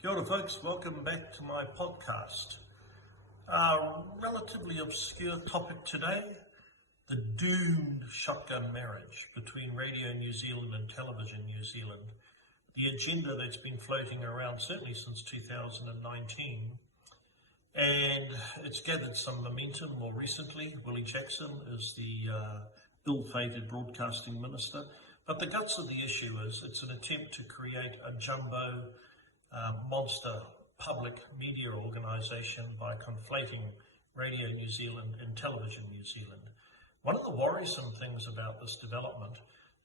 Kia ora folks, welcome back to my podcast. Relatively obscure topic today, the doomed shotgun marriage between Radio New Zealand and Television New Zealand. The agenda that's been floating around certainly since 2019, and it's gathered some momentum more recently. Willie Jackson is the ill-fated broadcasting minister, but the guts of the issue is it's an attempt to create a jumbo monster public media organisation by conflating Radio New Zealand and Television New Zealand. One of the worrisome things about this development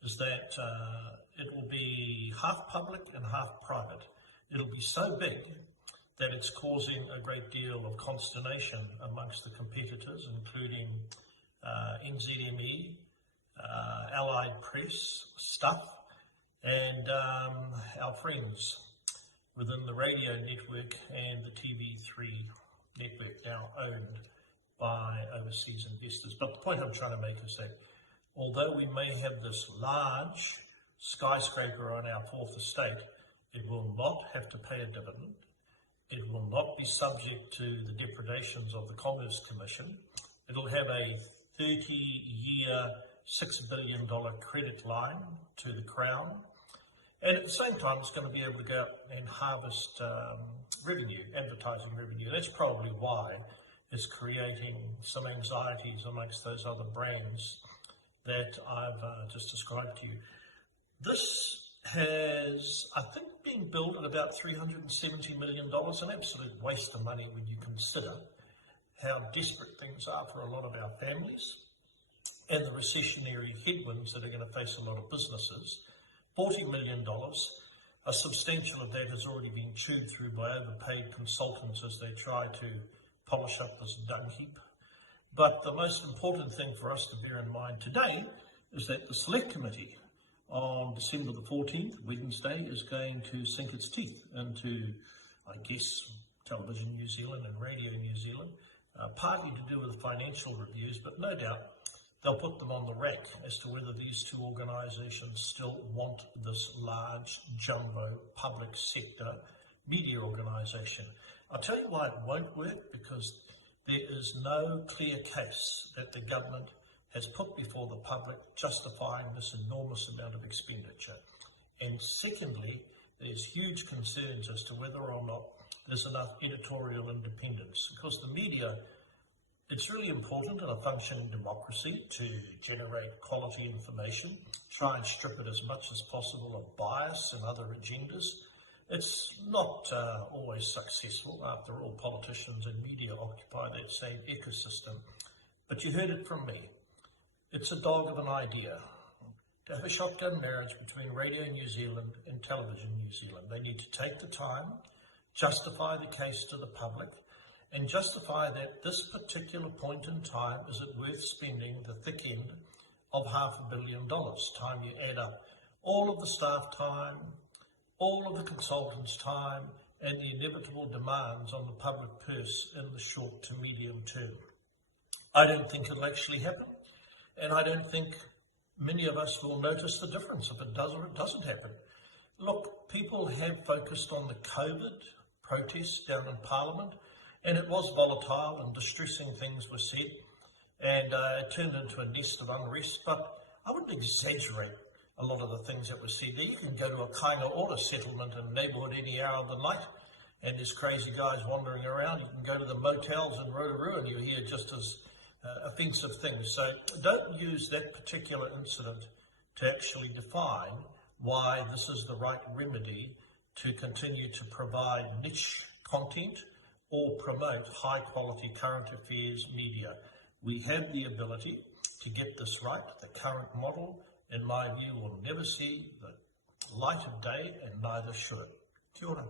is that it will be half public and half private. It'll be so big that it's causing a great deal of consternation amongst the competitors, including NZME, Allied Press, Stuff, and our friends within the radio network and the TV3 network, now owned by overseas investors. But the point I'm trying to make is that although we may have this large skyscraper on our fourth estate, it will not have to pay a dividend. It will not be subject to the depredations of the Commerce Commission. It'll have a 30-year, $6 billion credit line to the Crown. And at the same time, it's going to be able to go out and harvest revenue, advertising revenue. That's probably why it's creating some anxieties amongst those other brands that I've just described to you. This has, I think, been built at about $370 million, an absolute waste of money when you consider how desperate things are for a lot of our families and the recessionary headwinds that are going to face a lot of businesses. $40 million, a substantial of that has already been chewed through by overpaid consultants as they try to polish up this dung heap. But the most important thing for us to bear in mind today is that the Select Committee on December the 14th, Wednesday, is going to sink its teeth into, I guess, Television New Zealand and Radio New Zealand, partly to do with financial reviews, but no doubt they'll put them on the rack as to whether these two organisations still want this large, jumbo, public sector media organisation. I'll tell you why it won't work, because there is no clear case that the government has put before the public justifying this enormous amount of expenditure. And secondly, there's huge concerns as to whether or not there's enough editorial independence, because the media, it's really important in a functioning democracy to generate quality information, try and strip it as much as possible of bias and other agendas. It's not always successful. After all, politicians and media occupy that same ecosystem. But you heard it from me. It's a dog of an idea to have a shotgun marriage between Radio New Zealand and Television New Zealand. They need to take the time, justify the case to the public, and justify that this particular point in time, is it worth spending the thick end of $500 million, time you add up all of the staff time, all of the consultants' time, and the inevitable demands on the public purse in the short to medium term. I don't think it'll actually happen, and I don't think many of us will notice the difference if it does or it doesn't happen. Look, people have focused on the COVID protests down in Parliament, and it was volatile and distressing things were said, and it turned into a nest of unrest, but I wouldn't exaggerate a lot of the things that were said there. You can go to a Kainga Order settlement in the neighbourhood any hour of the night, and there's crazy guys wandering around. You can go to the motels in Rotorua and you hear just as offensive things. So don't use that particular incident to actually define why this is the right remedy to continue to provide niche content or promote high-quality current affairs media. We have the ability to get this right. The current model, in my view, will never see the light of day, and neither should it. Kia ora.